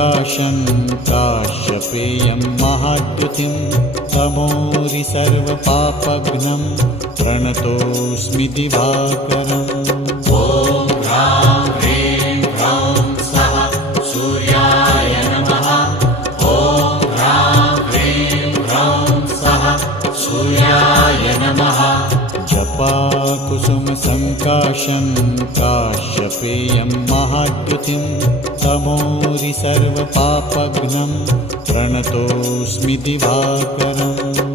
सङ्काशं काश्यपेयं महाद्युतिं तमोरि सर्वपापघ्नं प्रणतोऽस्मि दिवाकरम्। ॐ ह्रां ह्रीं ह्रौं स्वः सूर्याय नमः। ॐ ह्रां ह्रीं ह्रौं स्वः सूर्याय नमः। जपाकुसुमसङ्काशं काश्यपेयं महाद्युतिं तमोरि सर्वपापघ्नं प्रणतोऽस्मि दिवाकरम्।